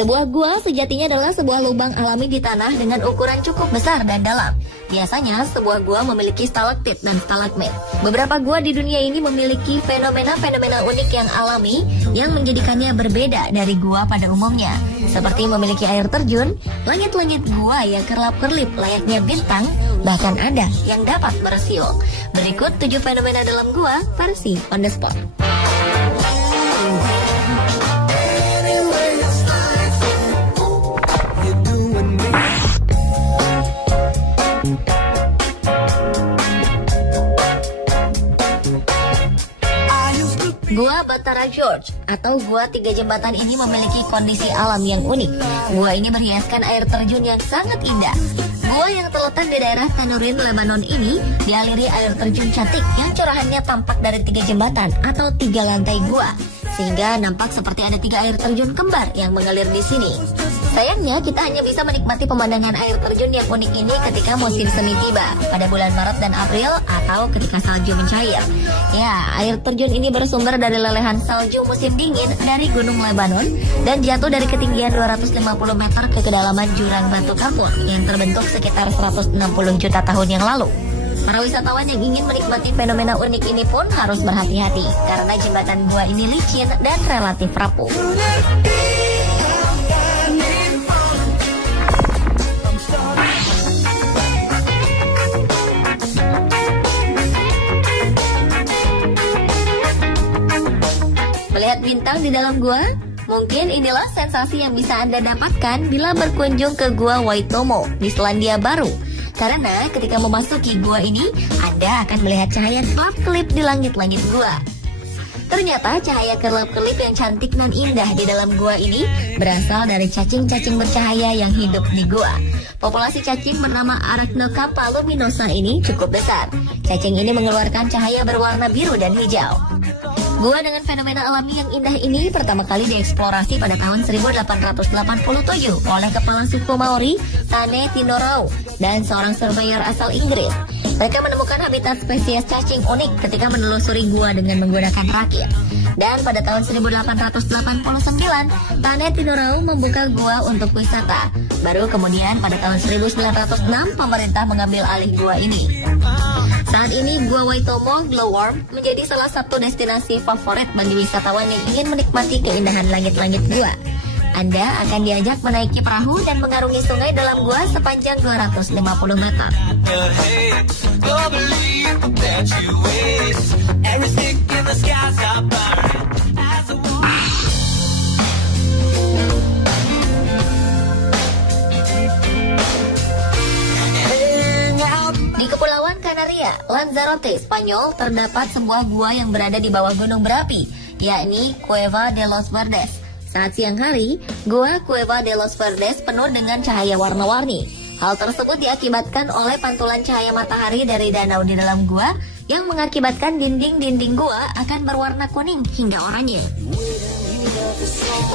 Sebuah gua sejatinya adalah sebuah lubang alami di tanah dengan ukuran cukup besar dan dalam. Biasanya, sebuah gua memiliki stalaktit dan stalagmit. Beberapa gua di dunia ini memiliki fenomena-fenomena unik yang alami yang menjadikannya berbeda dari gua pada umumnya. Seperti memiliki air terjun, langit-langit gua yang kerlap-kerlip layaknya bintang, bahkan ada yang dapat bersiul. Berikut 7 fenomena dalam gua versi on the spot. Gua Batara Gorge atau Gua Tiga Jembatan ini memiliki kondisi alam yang unik. Gua ini berhiaskan air terjun yang sangat indah. Gua yang terletak di daerah Tanurin, Lebanon ini dialiri air terjun cantik yang curahannya tampak dari 3 jembatan atau 3 lantai gua, sehingga nampak seperti ada 3 air terjun kembar yang mengalir di sini. Sayangnya kita hanya bisa menikmati pemandangan air terjun yang unik ini ketika musim semi tiba pada bulan Maret dan April atau ketika salju mencair. Ya, air terjun ini bersumber dari lelehan salju musim dingin dari Gunung Lebanon dan jatuh dari ketinggian 250 meter ke kedalaman jurang batu kapur yang terbentuk sekitar 160 juta tahun yang lalu. Para wisatawan yang ingin menikmati fenomena unik ini pun harus berhati-hati karena jembatan gua ini licin dan relatif rapuh. Melihat bintang di dalam gua? Mungkin inilah sensasi yang bisa Anda dapatkan bila berkunjung ke Gua Waitomo di Selandia Baru. Karena ketika memasuki gua ini, Anda akan melihat cahaya kelap-kelip di langit-langit gua. Ternyata cahaya kelap-kelip yang cantik dan indah di dalam gua ini berasal dari cacing-cacing bercahaya yang hidup di gua. Populasi cacing bernama Arachnocapha luminosa ini cukup besar. Cacing ini mengeluarkan cahaya berwarna biru dan hijau. Gua dengan fenomena alami yang indah ini pertama kali dieksplorasi pada tahun 1887 oleh kepala suku Maori, Tane Tinorau, dan seorang surveyor asal Inggris. Mereka menemukan habitat spesies cacing unik ketika menelusuri gua dengan menggunakan rakit. Dan pada tahun 1889, Tane Tinorau membuka gua untuk wisata. Baru kemudian pada tahun 1906, pemerintah mengambil alih gua ini. Saat ini Gua Waitomo Glowworm menjadi salah satu destinasi favorit bagi wisatawan yang ingin menikmati keindahan langit-langit gua. Anda akan diajak menaiki perahu dan mengarungi sungai dalam gua sepanjang 250 meter. Di Kepulauan Canaria, Lanzarote, Spanyol, terdapat sebuah gua yang berada di bawah gunung berapi, yakni Cueva de los Verdes. Saat siang hari, gua Cueva de los Verdes penuh dengan cahaya warna-warni. Hal tersebut diakibatkan oleh pantulan cahaya matahari dari danau di dalam gua yang mengakibatkan dinding-dinding gua akan berwarna kuning hingga oranye.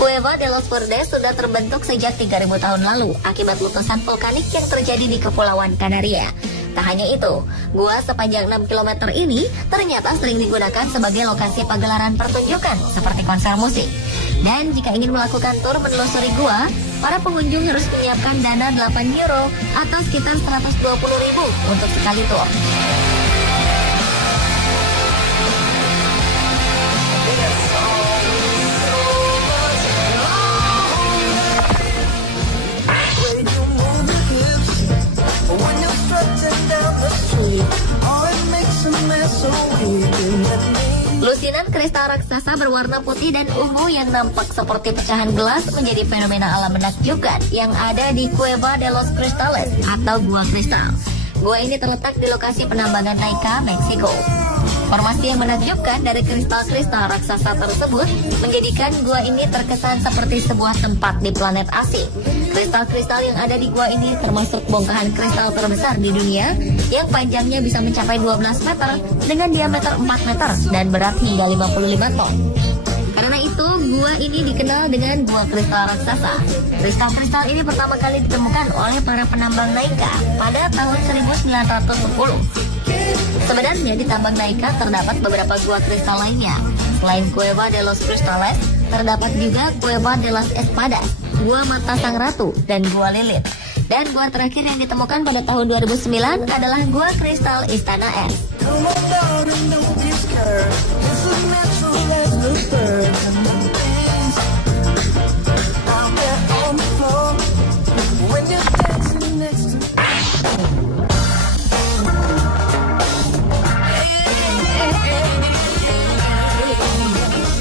Cueva de los Verdes sudah terbentuk sejak 3000 tahun lalu akibat letusan vulkanik yang terjadi di Kepulauan Canaria. Tak hanya itu, gua sepanjang 6 km ini ternyata sering digunakan sebagai lokasi pagelaran pertunjukan seperti konser musik. Dan jika ingin melakukan tur menelusuri gua, para pengunjung harus menyiapkan dana 8 euro atau sekitar 120.000 untuk sekali tur. Lusinan kristal raksasa berwarna putih dan ungu yang nampak seperti pecahan gelas menjadi fenomena alam menakjubkan yang ada di Cueva de los Cristales atau Gua Kristal. Gua ini terletak di lokasi penambangan Naica, Meksiko. Formasi yang menakjubkan dari kristal-kristal raksasa tersebut menjadikan gua ini terkesan seperti sebuah tempat di planet asing. Kristal-kristal yang ada di gua ini termasuk bongkahan kristal terbesar di dunia yang panjangnya bisa mencapai 12 meter dengan diameter 4 meter dan berat hingga 55 ton. Karena itu, gua ini dikenal dengan gua kristal raksasa. Kristal-kristal ini pertama kali ditemukan oleh para penambang Naica pada tahun 1910. Sebenarnya di tambang Naica terdapat beberapa gua kristal lainnya. Selain Cueva de los Cristales, terdapat juga Cueva de las Espadas Gua Mata Sang Ratu, dan Gua Lilith. Dan gua terakhir yang ditemukan pada tahun 2009 adalah Gua Kristal Istana Es.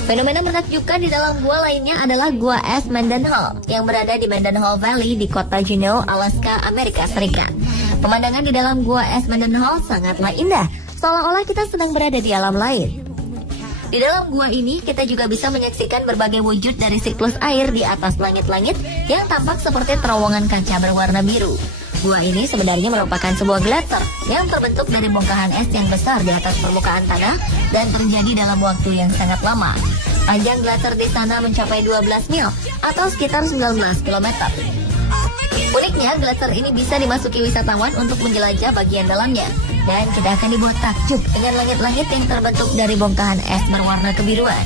Fenomena menakjubkan di dalam gua lainnya adalah Gua Es Mendenhall yang berada di Mendenhall Valley di kota Juneau, Alaska, Amerika Serikat. Pemandangan di dalam Gua Es Mendenhall sangatlah indah, seolah-olah kita sedang berada di alam lain. Di dalam gua ini kita juga bisa menyaksikan berbagai wujud dari siklus air di atas langit-langit yang tampak seperti terowongan kaca berwarna biru. Gua ini sebenarnya merupakan sebuah gletser yang terbentuk dari bongkahan es yang besar di atas permukaan tanah dan terjadi dalam waktu yang sangat lama. Panjang gletser di sana mencapai 12 mil atau sekitar 19 km. Uniknya, gletser ini bisa dimasuki wisatawan untuk menjelajah bagian dalamnya. Dan kita akan dibuat takjub dengan langit-langit yang terbentuk dari bongkahan es berwarna kebiruan.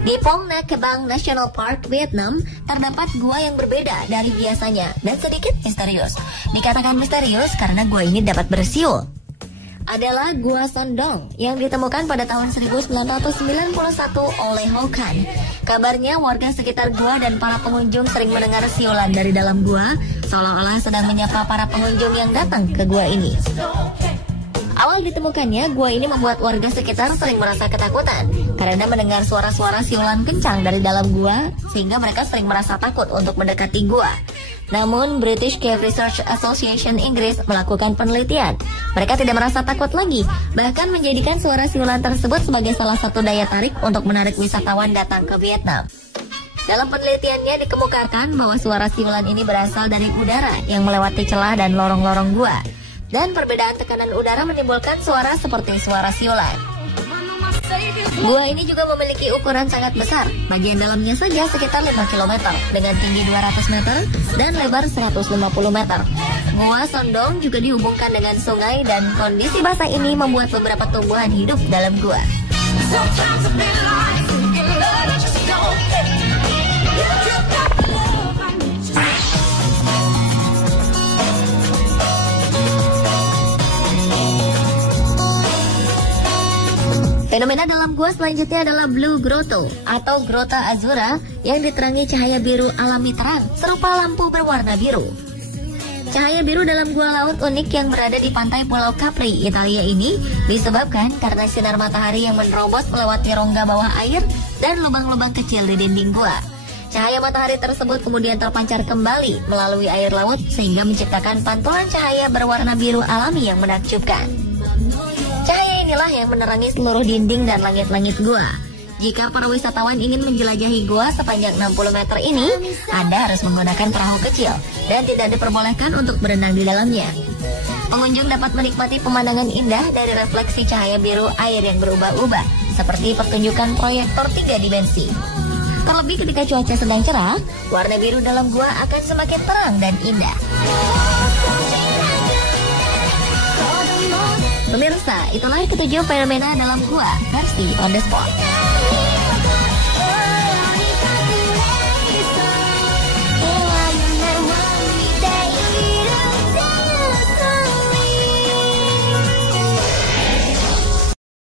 Di Phong Nha Kebang National Park, Vietnam, terdapat gua yang berbeda dari biasanya dan sedikit misterius. Dikatakan misterius karena gua ini dapat bersiul. Adalah Gua Son Doong yang ditemukan pada tahun 1991 oleh Ho Kan. Kabarnya warga sekitar gua dan para pengunjung sering mendengar siulan dari dalam gua, seolah-olah sedang menyapa para pengunjung yang datang ke gua ini. Awal ditemukannya, gua ini membuat warga sekitar sering merasa ketakutan karena mendengar suara-suara siulan kencang dari dalam gua, sehingga mereka sering merasa takut untuk mendekati gua. Namun, British Cave Research Association Inggris melakukan penelitian. Mereka tidak merasa takut lagi, bahkan menjadikan suara siulan tersebut sebagai salah satu daya tarik untuk menarik wisatawan datang ke Vietnam. Dalam penelitiannya dikemukakan bahwa suara siulan ini berasal dari udara yang melewati celah dan lorong-lorong gua. Dan perbedaan tekanan udara menimbulkan suara seperti suara siulan. Gua ini juga memiliki ukuran sangat besar. Bagian dalamnya saja sekitar 5 km dengan tinggi 200 meter dan lebar 150 meter. Gua Son Doong juga dihubungkan dengan sungai dan kondisi basah ini membuat beberapa tumbuhan hidup dalam gua. Fenomena dalam gua selanjutnya adalah Blue Grotto atau Grotta Azzurra yang diterangi cahaya biru alami terang serupa lampu berwarna biru. Cahaya biru dalam gua laut unik yang berada di pantai Pulau Capri, Italia ini disebabkan karena sinar matahari yang menerobos melewati rongga bawah air dan lubang-lubang kecil di dinding gua. Cahaya matahari tersebut kemudian terpancar kembali melalui air laut sehingga menciptakan pantulan cahaya berwarna biru alami yang menakjubkan. Cahaya inilah yang menerangi seluruh dinding dan langit-langit gua. Jika para wisatawan ingin menjelajahi gua sepanjang 60 meter ini, Anda harus menggunakan perahu kecil dan tidak diperbolehkan untuk berenang di dalamnya. Pengunjung dapat menikmati pemandangan indah dari refleksi cahaya biru air yang berubah-ubah, seperti pertunjukan proyektor 3 dimensi. Terlebih ketika cuaca sedang cerah, warna biru dalam gua akan semakin terang dan indah. Pemirsa, itulah ketujuh fenomena dalam gua versi on the spot.